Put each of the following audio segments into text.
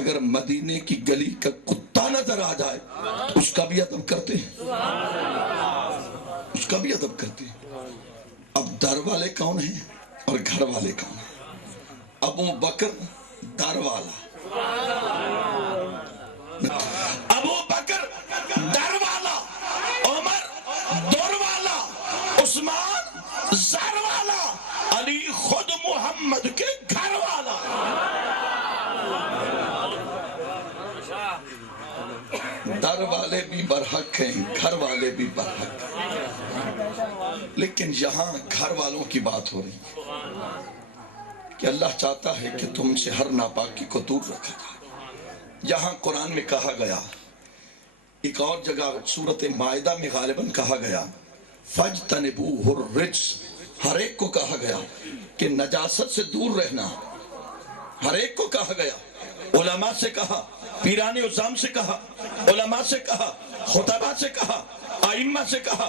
اگر مدینے کی گلی کا کتا نظر آ جائے تو اس کا بھی ادب کرتے ہیں، اس کا بھی ادب کرتے ہیں۔ اب در والے کون ہیں اور گھر والے کون ہیں؟ ابو بکر در والا، ابو بکر در والا، عمر دور والا، عثمان زر والا، علی خود محمد کے گھر والا۔ در والے بھی برحق ہیں، گھر والے بھی برحق ہیں، لیکن یہاں گھر والوں کی بات ہو رہی ہے کہ اللہ چاہتا ہے کہ تم سے ہر ناپاکی کو دور رکھا جائے۔ یہاں قرآن میں کہا گیا، ایک اور جگہ سورۃ مائدہ میں غالباً کہا گیا فَاجْتَنِبُوهُ الرِّجْسَ، ہر ایک کو کہا گیا کہ نجاست سے دور رہنا، ہر ایک کو کہا گیا۔ علماء سے کہا، پیران عظام سے کہا، علماء سے کہا، خطباء سے کہا، ائمہ سے کہا،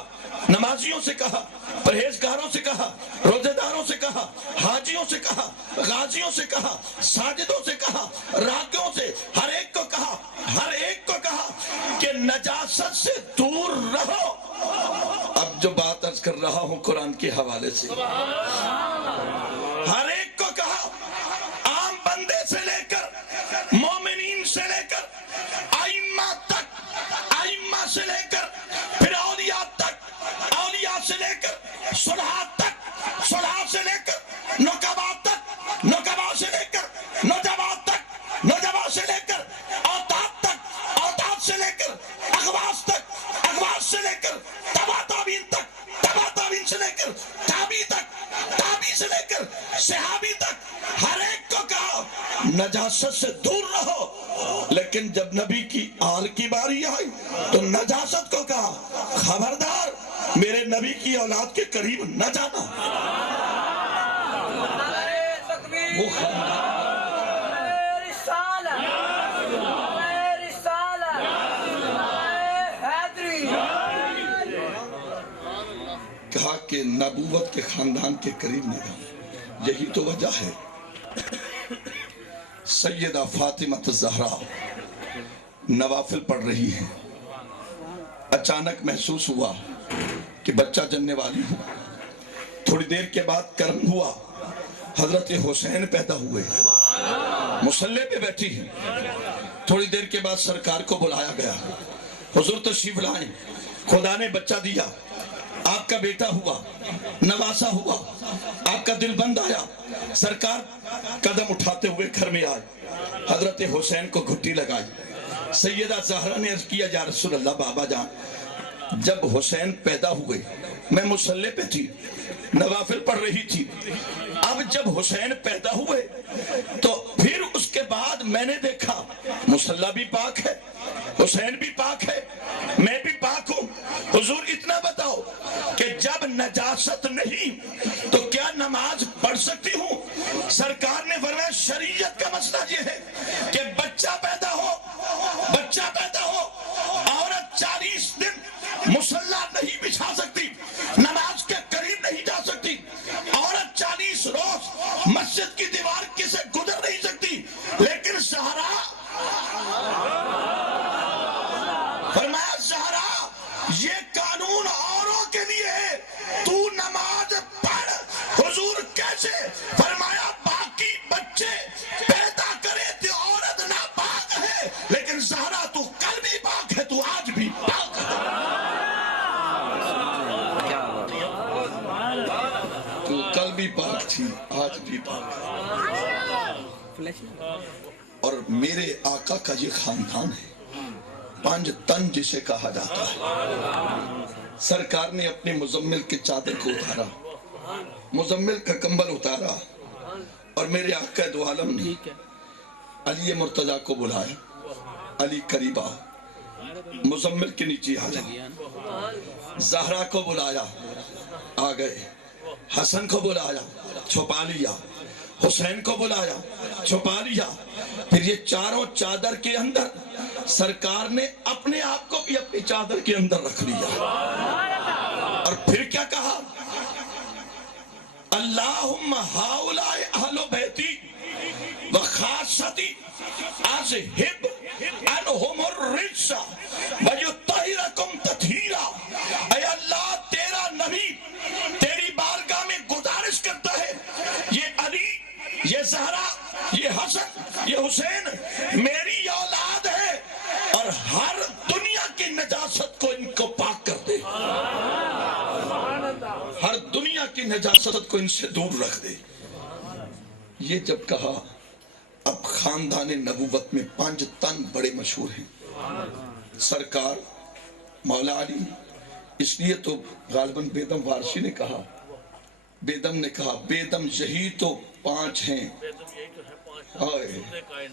نمازیوں سے کہا، پرہیزگاروں سے کہا، روزے داروں سے کہا، حاجیوں سے کہا، غازیوں سے کہا، ساجدوں سے کہا، راکعوں سے، ہر ایک کو کہا، ہر ایک کو کہا کہ نجاست سے دور رہو۔ اب جو بات عرض کر رہا ہوں قرآن کے حوالے سے، ہر ایک کو کہا، عام بندے سے لے کر مومنین سے لے کر ائمہ تک، ائمہ سے لے کر پھر اولیاء تک، اولیاء سے لے کر صلحاء تک، صلحاء سے لے کر نقباء تک، نقباء سے لے کر نجباء تک، نجباء سے لے کر اوتاد تک، اوتاد سے لے کر اغواص تک، اغواص سے لے کر تبع تابعین تک، تبع تابعین سے لے کر تابعی تک، تابعی سے لے کر صحابی تک، ہر ایک کو کہا نجاست سے دور رہو۔ لیکن جب نبی کی آل کی باری آئی تو نجاست کو کہا خبردار میرے نبی کی اولاد کے قریب نہ جانا۔ وہ کہا کہ نبوت کے خاندان کے قریب نہ جاؤ۔ یہی تو وجہ ہے سیدہ فاطمہ الزہرا نوافل پڑھ رہی ہیں، اچانک محسوس ہوا کہ بچہ جننے والی ہوں۔ تھوڑی دیر کے بعد کرم ہوا، حضرت حسین پیدا ہوئے، مصلی پہ بیٹھی ہیں۔ تھوڑی دیر کے بعد سرکار کو بلایا گیا، حضور تشریف لائیں، خدا نے بچہ دیا، آپ کا بیٹا ہوا، نواسا ہوا، آپ کا دل بند آیا۔ سرکار قدم اٹھاتے ہوئے گھر میں آئے، حضرت حسین کو گھٹی لگائی۔ سیدہ زہرا نے عرض کیا یا رسول اللہ بابا جان، جب حسین پیدا ہوئے میں مصلی پہ تھی، نوافل پڑھ رہی تھی، اب جب حسین پیدا ہوئے تو پھر اس کے بعد میں نے دیکھا مصلی بھی پاک ہے، حسین بھی پاک ہے، میں بھی پاک ہوں۔ حضور اتنا بتاؤ کہ جب نجاست نہیں تو کیا نماز پڑھ سکتی ہوں؟ سرکار نے فرمایا شریعت کا مسئلہ یہ ہے کہ بچہ پیدا ہو، بچہ پیدا ہو، عورت 40 دن مصلی نہیں بچھا سکتی، نماز کے قریب نہیں جا سکتی، عورت 40 روز مسجد کی دیوار کی سے گزر نہیں سکتی، لیکن زہرا فرمایا زہرا یہ قانون اوروں کے لیے ہے، تو نماز پڑھ۔ حضور کیسے؟ فرمایا باقی بچے پیدا کرے تو عورت ناپاک ہے، لیکن زہرا تو کل بھی پاک ہے، تو آج بھی پاک ہے۔ تو کل بھی پاک تھی، آج بھی پاک ہے۔ اور میرے آقا کا یہ خاندان ہے، 5 تن جسے کہا جاتا ہے۔ سرکار نے اپنے مزمل کے چادر کو اتارا، مزمل کا کمبل اتارا، اور میرے آقا دو عالم نے علی مرتضیٰ کو بلایا، علی قریب آ، مزمل کے نیچے آ جا۔ زہرا کو بلایا، آ گئے۔ حسن کو بلایا، چھپا لیا۔ حسین کو بلایا، چھپا لیا۔ پھر یہ چاروں چادر کے اندر سرکار نے اپنے آپ کو بھی اپنی چادر کے اندر رکھ لیا، اور پھر کیا کہا؟ اللہم ہاؤلاء اہل بیتی وخاصتی یذہب عنہم الرجس ویطہرکم تطہیرا۔ اے اللہ تیرا نبی تیری بارگاہ میں گزارش کرتا ہے، یہ علی، یہ زہرا، یہ حسن، یہ حسین میری اولاد ہے، اور ہر دنیا کی نجاست کو ان کو پاک کر دے، ہر دنیا کی نجاست کو ان سے دور رکھ دے۔ یہ جب کہا، اب خاندان نبوت میں 5 تن بڑے مشہور ہیں، سرکار مولا علی، اس لیے تو غالباً بیدم وارشی نے کہا، بیدم نے کہا بیدم یہی تو 5 ہیں،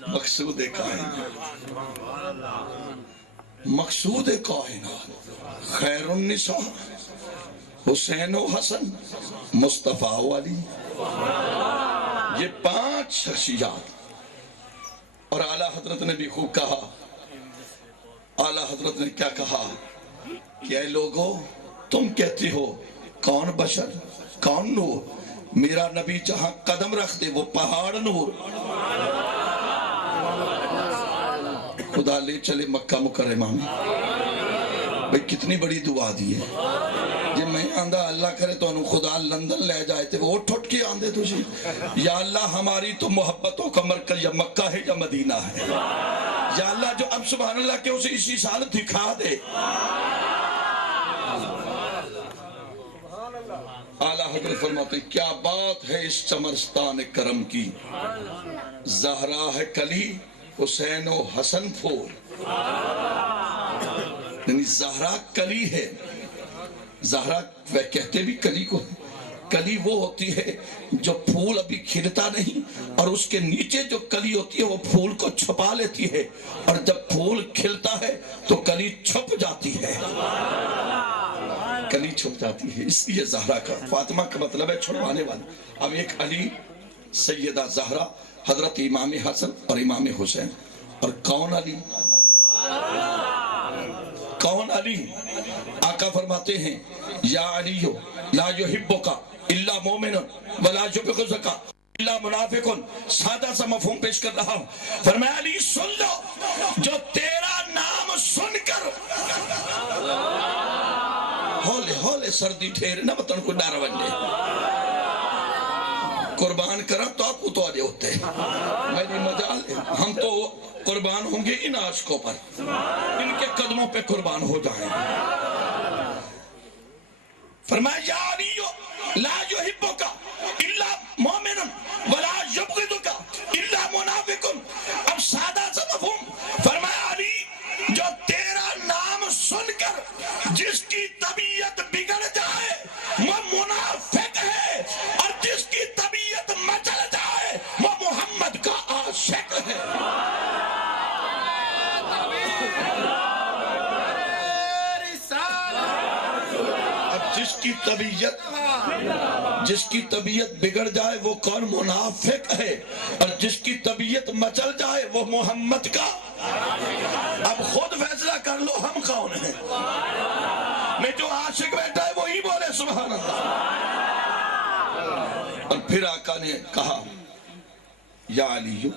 مقصود کائنات، مقصود کائنات، خیر النساء حسین و حسن مصطفیٰ و علی، یہ 5 شخصیات۔ اور اعلیٰ حضرت نے بھی خوب کہا، اعلیٰ حضرت نے کیا کہا کہ اے لوگو تم کہتے ہو کون بشر کون نور، میرا نبی جہاں قدم رکھ دے وہ پہاڑ نور، خدا لے چلے مکہ مکرمہ میں۔ بھئی کتنی بڑی دعا دی ہے، جی میں آندھا اللہ کرے تو انہوں خدا لندن لے جائے تھے، وہ اٹھ کے آندھے تجھے، یا اللہ ہماری تو محبتوں کا مرکز یا مکہ ہے یا مدینہ ہے، یا اللہ جو اب سبحان اللہ کے اسے اسی سال دکھا دے۔ اعلیٰ حضرت فرماتے ہیں کیا بات ہے اس چمرستان کرم کی، زہرا ہے کلی حسین و حسن پھول، یعنی زہرا کلی ہے، زہرا وہ کہتے بھی کلی کو، کلی وہ ہوتی ہے جو پھول ابھی کھلتا نہیں اور اس کے نیچے جو کلی ہوتی ہے وہ پھول کو چھپا لیتی ہے، اور جب پھول کھلتا ہے تو کلی چھپ جاتی ہے، کلی چھپ جاتی ہے، اس لیے زہرا کا، فاطمہ کا مطلب ہے چھڑوانے والا۔ اب ایک علی، سیدہ زہرا، حضرت امام حسن اور امام حسین، اور کون علی؟ کون علی؟ آقا فرماتے ہیں یا علی لا یحبک الا مومن ولا یبغضک الا منافق۔ سادہ سا مفہوم پیش کر رہا ہوں، فرمایا علی سن لو، جو تیرا نام سن کر ہولے ہولے سردی ٹھہرے نہ بتن کو ڈار بننے قربان کرا تو آپ کو تو آجے ہوتے ہیں، میری مجال ہم تو قربان ہوں گے ان عاشقوں پر، ان کے قدموں پہ قربان ہو جائیں۔ فرمایا یا علی لا یحبک الا مومن ولا یبغضک الا منافق۔ اب سادہ سا مفہوم، فرمایا علی جو تیرا نام سن کر جس کی طبیعت بگڑ جائے وہ منافق ہے، اور جس کی طبیعت مچل جائے وہ محمد کا عاشق ہے۔ اب جس کی طبیعت بگڑ جائے وہ کون؟ منافق ہے، اور جس کی طبیعت مچل جائے وہ محمد کا۔ اب خود فیصلہ کر لو ہم کون ہیں، میں جو عاشق بیٹھا ہے وہی بولے سبحان اللہ۔ اور پھر آقا نے کہا یا علی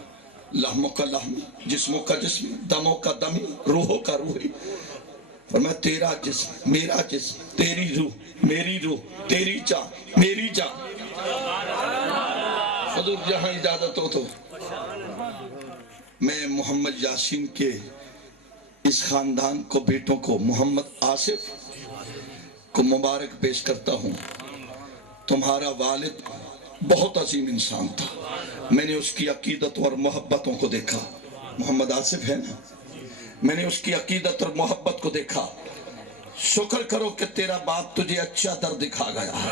لحموں کا لحم، جسموں کا جسم، دموں کا دم، روحوں کا روح۔ فرمایا تیرا جسم میرا جسم، تیری روح میری روح، تیری جان میری جان۔ حضور جہاں اجازت ہو تو میں محمد یاسین کے اس خاندان کو، بیٹوں کو، محمد آصف کو مبارک پیش کرتا ہوں۔ تمہارا والد بہت عظیم انسان تھا، میں نے اس کی عقیدت اور محبتوں کو دیکھا، محمد آصف ہے نا، میں نے اس کی عقیدت اور محبت کو دیکھا۔ شکر کرو کہ تیرا باپ تجھے اچھا در دکھا گیا ہے،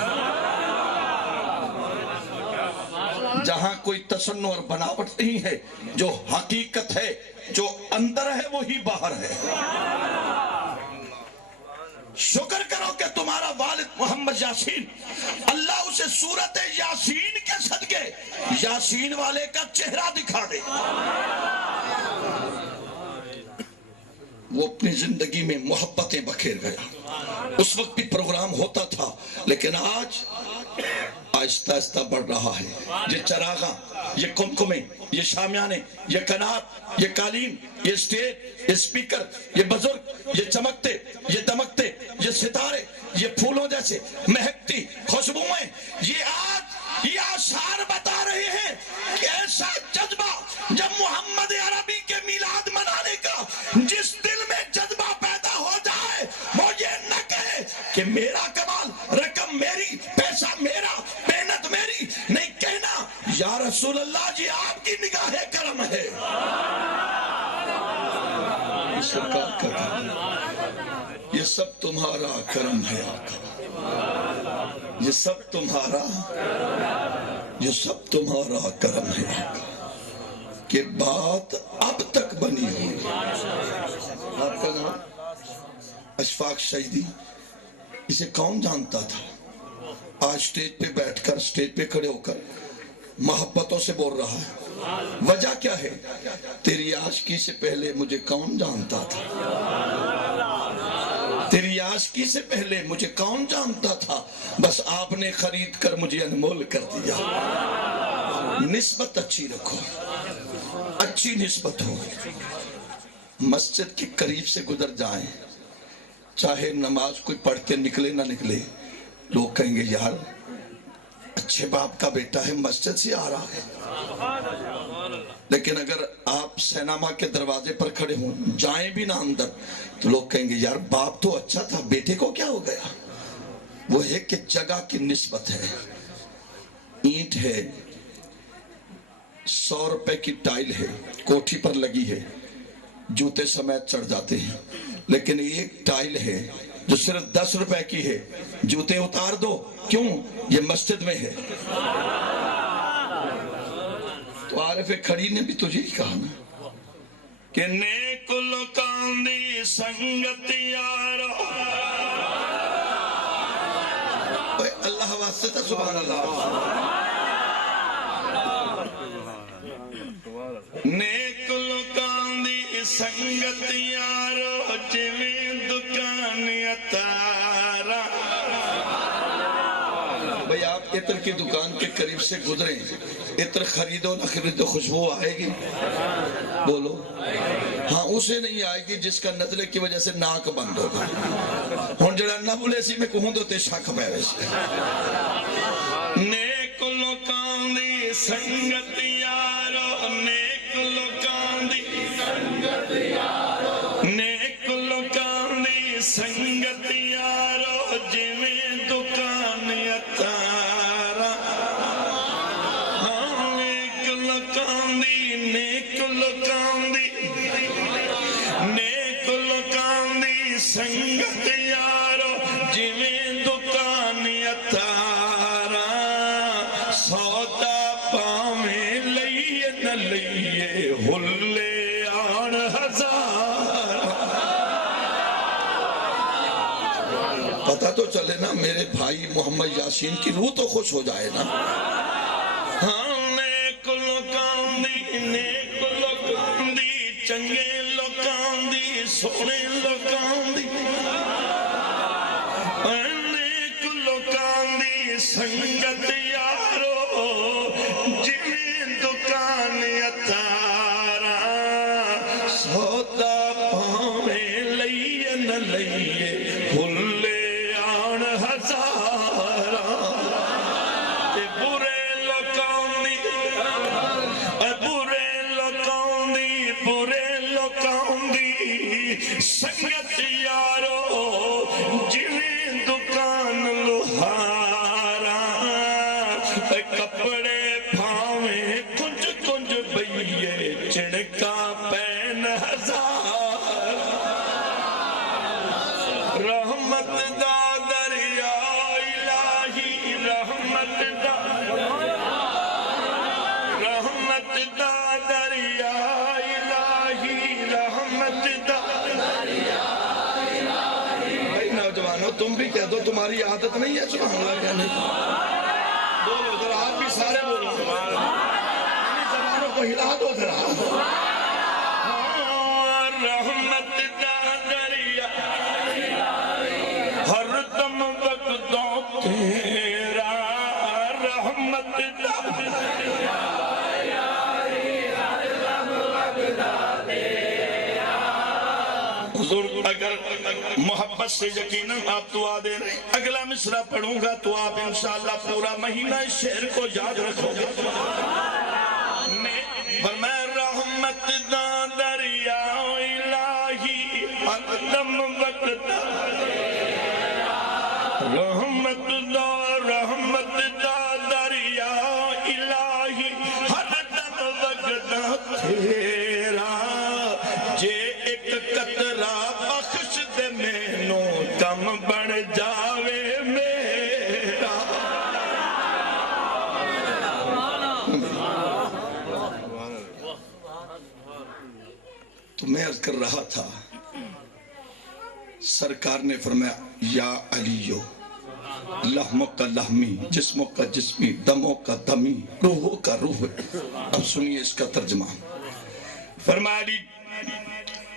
جہاں کوئی تصنع اور بناوٹ نہیں ہے، جو حقیقت ہے، جو اندر ہے وہی باہر ہے۔ شکر کرو کہ تمہارا والد محمد یاسین، اللہ اسے سورت یاسین کے صدقے یاسین والے کا چہرہ دکھا دے۔ وہ اپنی زندگی میں محبتیں بکھیر گیا، اس وقت بھی پروگرام ہوتا تھا، لیکن آج آہستہ آہستہ بڑھ رہا ہے۔ یہ چراغاں یہ کمکمے، یہ شامیانے، یہ کنات، یہ قالین، یہ اسٹیج، یہ اسپیکر، یہ بزرگ، یہ چمکتے، یہ دمکتے، یہ ستارے، یہ پھولوں جیسے مہکتی خوشبوئیں، یہ آج یہ آثار بتا رہے ہیں کہ ایسا جذبہ جب محمد عربی کے میلاد منانے کا جس دل میں جذبہ پیدا ہو جائے وہ یہ نہ کہے کہ میرا کمال، رقم میری، پیسہ میرا، محنت میری، نہیں کہنا یا رسول اللہ جی آپ کی نگاہ کرم ہے، سرکار کا کرم، یہ سب تمہارا کرم ہے آقا، یہ سب تمہارا، یہ سب تمہارا کرم ہے آقا کہ بات اب تک بنی ہوئی۔ آپ کا نام اشفاق شہیدی، اسے کون جانتا تھا؟ آج سٹیج پہ بیٹھ کر، سٹیج پہ کھڑے ہو کر محبتوں سے بول رہا ہے۔ وجہ کیا ہے؟ تیری عاشقی سے پہلے مجھے کون جانتا تھا؟ تیری عاشقی سے پہلے مجھے کون جانتا تھا؟ بس آپ نے خرید کر مجھے انمول کر دیا۔ نسبت اچھی رکھو، اچھی نسبت ہو، مسجد کے قریب سے گزر جائیں، چاہے نماز کوئی پڑھتے نکلے نہ نکلے، لوگ کہیں گے یار اچھے باپ کا بیٹا ہے، مسجد سے آ رہا ہے۔ لیکن اگر آپ سینما کے دروازے پر کھڑے ہوں، جائیں بھی نہ اندر، تو لوگ کہیں گے یار باپ تو اچھا تھا، بیٹے کو کیا ہو گیا؟ وہ ہے کہ جگہ کی نسبت ہے۔ اینٹ ہے، 100 روپے کی ٹائل ہے، کوٹھی پر لگی ہے، جوتے سمیت چڑھ جاتے ہیں، لیکن ایک ٹائل ہے جو صرف 10 روپے کی ہے، جوتے اتار دو، کیوں؟ یہ مسجد میں ہے۔ تو عارف کھڑی نے بھی تجھے ہی کہا نا کہ نیک لوکاں دی سنگت یارو، اللہ واسطے تا سبحان اللہ، نیک لوکاں دی سنگت یارو جویں دکان اتارا۔ بھئی آپ عطر کی دکان کے قریب سے گزریں، عطر خریدو نہ خریدو خوشبو آئے گی؟ بولو ہاں، اسے نہیں آئے گی جس کا نزلے کی وجہ سے ناک بند ہوگا۔ ہون جڑا نہ بولے سی میں کہوں دو تے شک پہ ویسے۔ نیک لوکاں دی سنگت یارو، نیک لوکاں دی سنگت یارو، نیک لوکاں دی سنگت یارو جویں دکان اتارا۔ ہاں نیک لوکاں دی، نیک لوکاں دی، نیک لوکاں دی سنگت یارو جویں دکان اتارا۔ سودا پاویں لئیے نہ لئیے ہلے آن ہزار۔ پتہ تو چلے نا میرے بھائی محمد یاسین کی روح تو خوش ہو جائے نا۔ ہاں نیک لوکاں دی، نیک لوکاں دی، چنگے لوکاں دی، سونے لوکاں دی، نیک لوکاں دی سنگت یارو جویں دکان اتارا۔ سودا پاویں لئیے نہ لئیے ہلے آن ہزارا۔ تے برے لوکاں دی، برے لوکاں دی، برے لوکاں دی سنگت یارو جویں دکان لوہارا۔ کپڑے پھاویں کنج کنج بئیے چڑکا پین ہزار۔ رحمت دا دریا الہی، رحمت دا، رحمت دا دریا الہی، رحمت دا دریا الہی۔ بھائی نوجوانوں تم بھی کہہ دو، تمہاری عادت نہیں ہے سبحان اللہ کہنے کی؟ بولو ذرا، آپ بھی سارے بولو، اپنی زبانوں کو ہلا دو ذرا۔ رحمت دا دریا ہر دم وقتوں تیرا، رحمت دا دریا حضور اگر محبت سے یقیناً آپ دعا دے رہے ہیں، اگلا مصرع پڑھوں گا تو آپ انشاءاللہ پورا مہینہ اس شعر کو یاد رکھو گے۔ فرمایا رحمت دا دریا الہی ہر دم وقت، رحمت دا دریا الہی ہر دم وقت تیرا، جے ایک قطرہ بخش دے مینوں کم بڑھ جاوے میرا۔ تو میں عرض کر رہا تھا، سرکار نے فرمایا یا علیو لحموں کا لحمی، جسموں کا جسمی، دموں کا دمی، روحوں کا روح۔ اب سنیے اس کا ترجمہ۔ فرمایا علی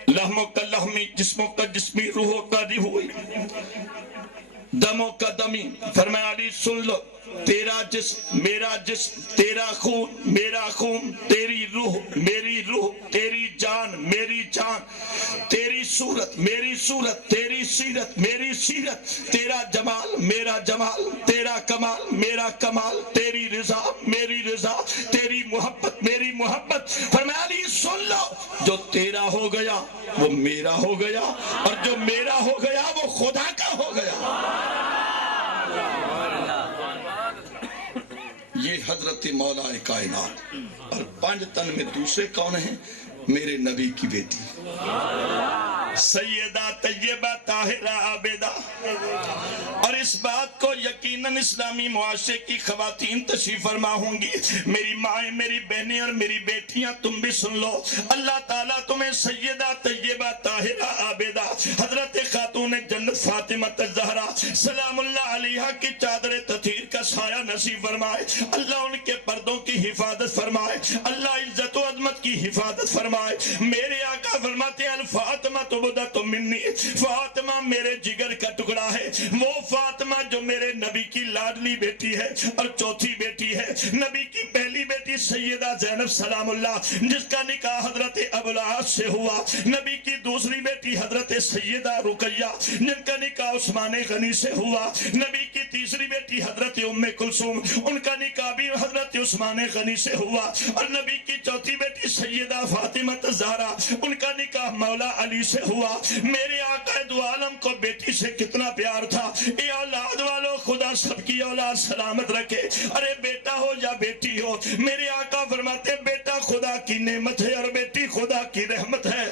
لحموں کا لحمی، جسموں کا جسمی، روحوں کا روح، دموں کا دمی۔ فرمایا علی سن لو، تیرا جسم میرا جسم، تیرا خون میرا خون، تیری روح میری روح، تیری جان میری جان، تیری صورت میری صورت، تیری سیرت میری سیرت، تیرا جمال میرا جمال، تیرا کمال میرا کمال، تیری رضا میری رضا، تیری محبت میری محبت۔ فرمایا علی سن لو، جو تیرا ہو گیا وہ میرا ہو گیا، اور جو میرا ہو گیا وہ خدا کا ہو گیا۔ یہ حضرت مولا کائنات، اور پانچ تن میں دوسرے کون ہیں؟ میرے نبی کی بیٹی سیدہ طیبہ طاہرہ عابدہ۔ اور اس بات کو یقیناً اسلامی معاشرے کی خواتین تشریف فرما ہوں گی، میری مائیں میری بہنیں اور میری بیٹیاں تم بھی سن لو، اللہ تعالیٰ تمہیں سیدہ طیبہ طاہرہ عابدہ حضرت خاتون جنت فاطمہ الزہرا سلام اللہ علیہا کی چادر تطہیر کا سایہ نصیب فرمائے، اللہ ان کے پردوں کی حفاظت فرمائے، اللہ عزت و عظمت کی حفاظت فرمائے۔ میرے آقا فرماتے ہیں الفاطمہ تبدت منی، فاطمہ میرے جگر کا ٹکڑا ہے، وہ فاطمہ جو میرے نبی کی لاڈلی بیٹی ہے اور چوتھی بیٹی ہے۔ نبی کی پہلی بیٹی سیدہ زینب سلام اللہ جس کا نکاح حضرت ابوالعاص سے ہوا، نبی کی دوسری بیٹی حضرت سیدہ رقیہ جن کا نکاح عثمان غنی سے ہوا، نبی کی تیسری بیٹی حضرت ام کلثوم ان کا نکاح بھی حضرت عثمان غنی سے ہوا، اور نبی کی چوتھی بیٹی سیدہ فاطمہ الزہرا ان کا نکاح مولا علی سے ہوا۔ میرے آقا دو عالم کو بیٹی سے کتنا پیار تھا۔ اے اولاد والو، خدا سب کی اولاد سلامت رکھے، ارے بیٹا ہو یا بیٹی ہو، میرے آقا فرماتے بیٹا خدا کی نعمت ہے اور بیٹی خدا کی رحمت ہے۔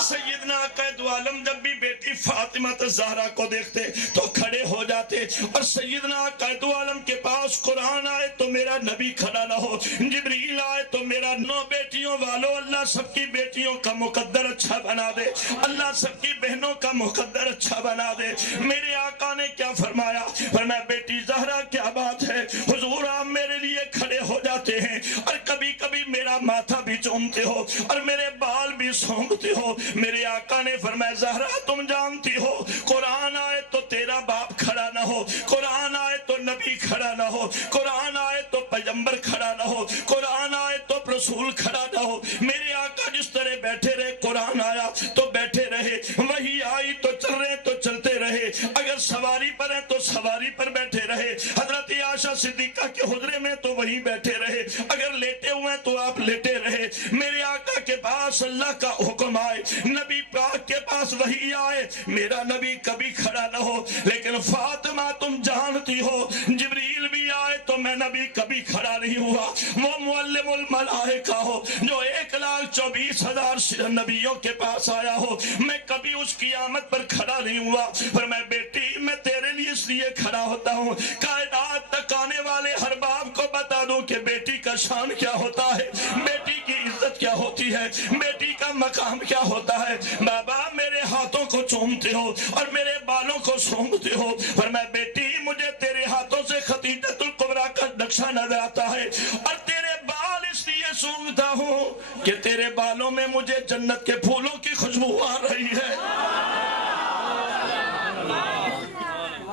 سیدنا آقا دو عالم جب بھی بیٹی فاطمہ الزہرا کو دیکھتے تو کھڑے ہو جاتے، اور سیدنا آقا دو عالم کے پاس قرآن آئے تو میرا نبی کھڑا نہ ہو، جبریل آئے تو میرا نو بیٹیوں والو اللہ سب کی بیٹیوں کا مقدر اچھا بنا دے، اللہ سب کی بہنوں کا مقدر اچھا بنا دے۔ میرے آقا نے کیا فرمایا؟ فرمایا بیٹی زہرا کیا بات ہے، حضور آپ میرے لیے کھڑے ہو جاتے ہیں اور کبھی کبھی میرا ماتھا بھی چومتے ہو اور میرے بال بھی سونگتے ہو۔ میرے آقا نے فرمایا زہرا تم جانتی ہو قرآن آئے تو تیرا باپ کھڑا نہ ہو، قرآن آئے تو نبی کھڑا نہ ہو، قرآن آئے تو پیغمبر کھڑا نہ ہو، قرآن آئے تو رسول کھڑا نہ ہو۔ میرے آقا جس طرح بیٹھے رہے، قرآن آیا تو بیٹھے رہے، وحی آئی تو چل رہے تو چلتے رہے، اگر سواری پر ہیں تو سواری پر بیٹھے رہے، حضرت عائشہ صدیقہ کے حجرے میں تو وہی بیٹھے رہے، اگر لیٹے ہوئے تو آپ لیٹے رہے۔ میرے آقا کے پاس اللہ کا حکم آئے، نبی پاک کے پاس وحی آئے، میرا نبی کبھی کھڑا نہ ہو، لیکن فاطمہ تم جانتی ہو جبریل بھی آئے تو میں نبی کبھی کھڑا نہیں ہوا، وہ معلم الملائکہ ہو جو 1,24,000 نبیوں کے پاس آیا ہو، میں کبھی اس قیامت پر کھڑا نہیں ہوا۔ پر میں بیٹی میں تیرے لیے اس لیے کھڑا ہوتا ہوں کائنات تک آنے والے ہر باپ کو بتا دوں کہ بیٹی کا شان کیا ہوتا ہے، بیٹی کی عزت کیا ہوتی ہے، بیٹی کا مقام کیا ہوتا ہے۔ بابا میرے ہاتھوں کو چومتے ہو اور میرے بالوں کو سونگتے ہو، پر میں بیٹی مجھے تیرے ہاتھوں سے خدیجۃ الکبریٰ کا نقشہ نظر آتا ہے، اور تیرے بال اس لیے سونگتا ہوں کہ تیرے بالوں میں مجھے جنت کے پھولوں کی خوشبو آ رہی ہے۔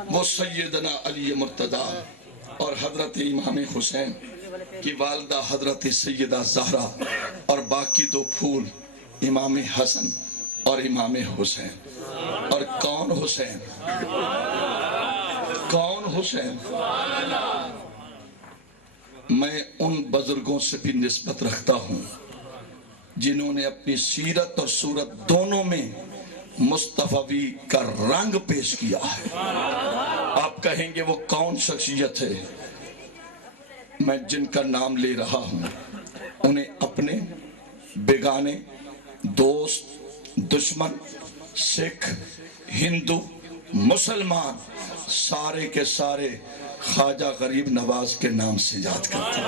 وہ سیدنا علی مرتضیٰ اور حضرت امام حسین کی والدہ حضرت سیدہ زہرا اور باقی دو پھول امام حسن اور امام حسین. اور کون حسین؟ کون حسین؟ میں ان بزرگوں سے بھی نسبت رکھتا ہوں جنہوں نے اپنی سیرت اور صورت دونوں میں مصطفی کا رنگ پیش کیا ہے. آپ کہیں گے وہ کون شخصیت ہے؟ میں جن کا نام لے رہا ہوں انہیں اپنے، بیگانے، دوست، دشمن، سکھ، ہندو، مسلمان، سارے کے سارے خواجہ غریب نواز کے نام سے یاد کرتے ہیں.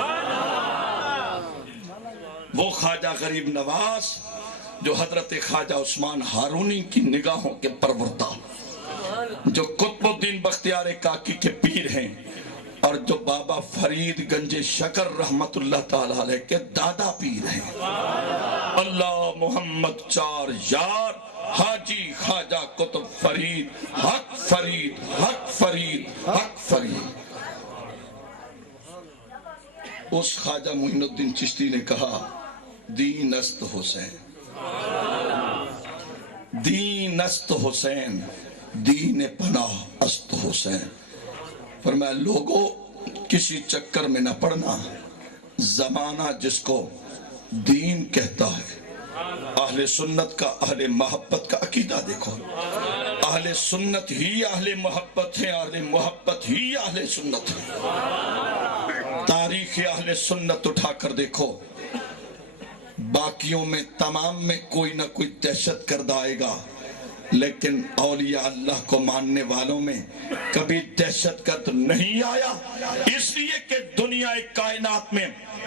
وہ خواجہ غریب نواز جو حضرت خواجہ عثمان ہارونی کی نگاہوں کے پروردہ، جو قطب الدین بختیار کاکی کے پیر ہیں، اور جو بابا فرید گنج شکر رحمت اللہ تعالی علیہ کے دادا پیر ہیں. اللہ محمد چار یار حاجی خواجہ قطب فرید، حق فرید، حق فرید، حق فرید. اس خواجہ معین الدین چشتی نے کہا دین است حسین، دین است حسین، دین پناہ است حسین. فرمایا لوگوں کسی چکر میں نہ پڑنا، زمانہ جس کو دین کہتا ہے. اہل سنت کا، اہل محبت کا عقیدہ دیکھو. اہل سنت ہی اہل محبت ہیں، اہل محبت ہی اہل سنت ہے. تاریخ اہل سنت اٹھا کر دیکھو، باقیوں میں تمام میں کوئی نہ کوئی دہشت گرد آئے گا، لیکن اولیاء اللہ کو ماننے والوں میں کبھی دہشت گرد نہیں آیا. اس لیے کہ دنیا کائنات میں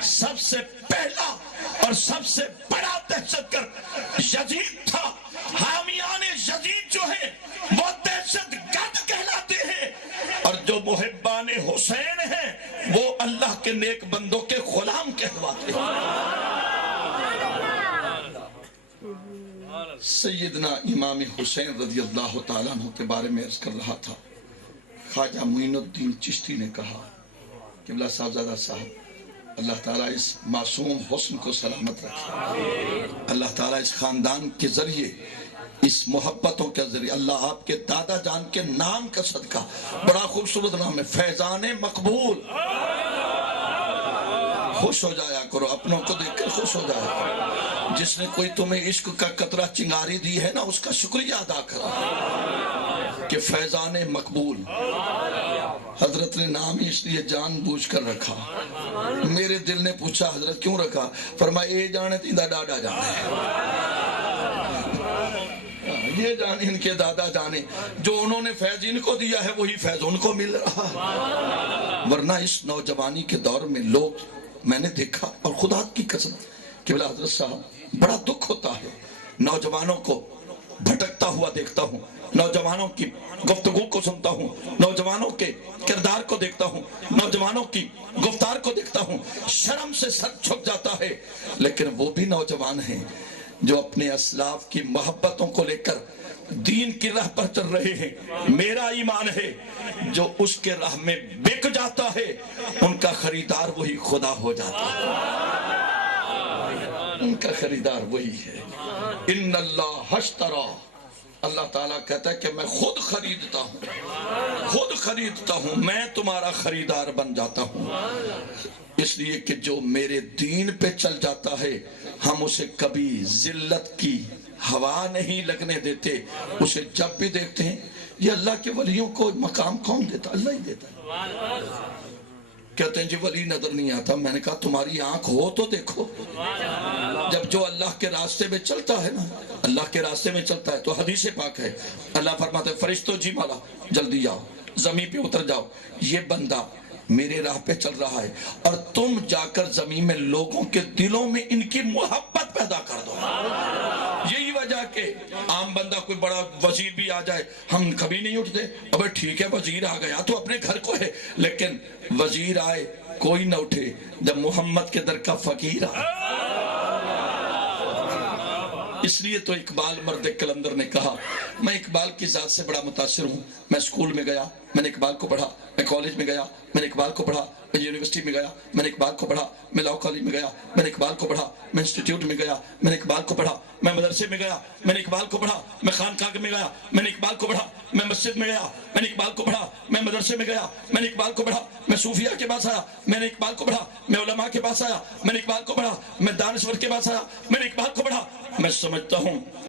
سب سے پہلا اور سب سے بڑا دہشت گرد یزید تھا. حامیان یزید جو ہیں وہ دہشت گرد کہلاتے ہیں، اور جو محبان حسین ہیں وہ اللہ کے نیک بندوں کے غلام کہلواتے ہیں. سیدنا امام حسین رضی اللہ تعالیٰ عنہ کے بارے میں عرض کر رہا تھا. خواجہ معین الدین چشتی نے کہا قبلہ صاحبزادہ صاحب، اللہ تعالیٰ اس معصوم حسن کو سلامت رکھے. اللہ تعالیٰ اس خاندان کے ذریعے، اس محبتوں کے ذریعے، اللہ آپ کے دادا جان کے نام کا صدقہ، بڑا خوبصورت نام ہے فیضان مقبول. خوش ہو جایا کرو، اپنوں کو دیکھ کر خوش ہو جایا کرو. جس نے کوئی تمہیں عشق کا قطرہ چنگاری دی ہے نا، اس کا شکریہ ادا کرو کہ فیضان مقبول. حضرت نے نام ہی اس لیے جان بوجھ کر رکھا. میرے دل نے پوچھا حضرت کیوں رکھا؟ فرمایا اے جانے تیندہ ڈاڈا جانے، یہ جانے ان کے دادا جانے، جو انہوں نے فیض ان کو دیا ہے وہی فیض ان کو مل رہا. ورنہ اس نوجوانی کے دور میں لوگ، میں نے دیکھا اور خدا کی قسم کہ بلا حضرت صاحب بڑا دکھ ہوتا ہے، نوجوانوں کو بھٹکتا ہوا دیکھتا ہوں، نوجوانوں کی گفتگو کو سنتا ہوں، نوجوانوں کے کردار کو دیکھتا ہوں، نوجوانوں کی گفتار کو دیکھتا ہوں، شرم سے سر جھک جاتا ہے. لیکن وہ بھی نوجوان ہیں جو اپنے اسلاف کی محبتوں کو لے کر دین کی راہ پر چل رہے ہیں. میرا ایمان ہے جو اس کے راہ میں بک جاتا ہے ان کا خریدار وہی خدا ہو جاتا ہے. ان کا خریدار وہی ہے. ان اللہ اشترى، اللہ تعالیٰ کہتا ہے کہ میں خود خریدتا ہوں، خود خریدتا ہوں، میں تمہارا خریدار بن جاتا ہوں. اس لیے کہ جو میرے دین پہ چل جاتا ہے ہم اسے کبھی ذلت کی ہوا نہیں لگنے دیتے. اسے جب بھی دیکھتے ہیں، یہ اللہ کے ولیوں کو مقام کون دیتا؟ اللہ ہی دیتا ہے. کہتے ہیں جی ولی نظر نہیں آتا. میں نے کہا تمہاری آنکھ ہو تو دیکھو. جب جو اللہ کے راستے میں چلتا ہے نا، اللہ کے راستے میں چلتا ہے تو حدیث پاک ہے، اللہ فرماتا ہے فرشتوں جی مالا جلدی آؤ، زمین پہ اتر جاؤ، یہ بندہ میرے راہ پہ چل رہا ہے، اور تم جا کر زمین میں لوگوں کے دلوں میں ان کی محبت پیدا کر دو. یہی وجہ کہ عام بندہ کوئی بڑا وزیر بھی آ جائے ہم کبھی نہیں اٹھتے. اب ٹھیک ہے وزیر آ گیا تو اپنے گھر کو ہے، لیکن وزیر آئے کوئی نہ اٹھے جب محمد کے در کا فقیر آئے. اس لیے تو اقبال مرد کلندر نے کہا، میں اقبال کی ذات سے بڑا متاثر ہوں. میں اسکول میں گیا، میں نے اقبال کو پڑھا. میں کالج میں گیا، میں نے اقبال کو پڑھا. میں یونیورسٹی میں گیا، میں نے اقبال کو پڑھا. میں لاء کالج میں گیا، میں نے اقبال کو پڑھا. میں انسٹیٹیوٹ میں گیا، میں نے اقبال کو پڑھا. میں مدرسے میں گیا، میں نے اقبال کو پڑھا، میں خانقاہ میں گیا، میں نے اقبال کو پڑھا، میں مسجد میں گیا، میں نے اقبال کو پڑھا، میں مدرسے میں گیا، میں نے اقبال کو پڑھا، میں صوفیہ کے پاس آیا، میں نے اقبال کو پڑھا، میں علماء کے پاس آیا، میں نے اقبال کو پڑھا، میں دانشور کے پاس آیا، میں نے اقبال کو پڑھا۔ میں سمجھتا ہوں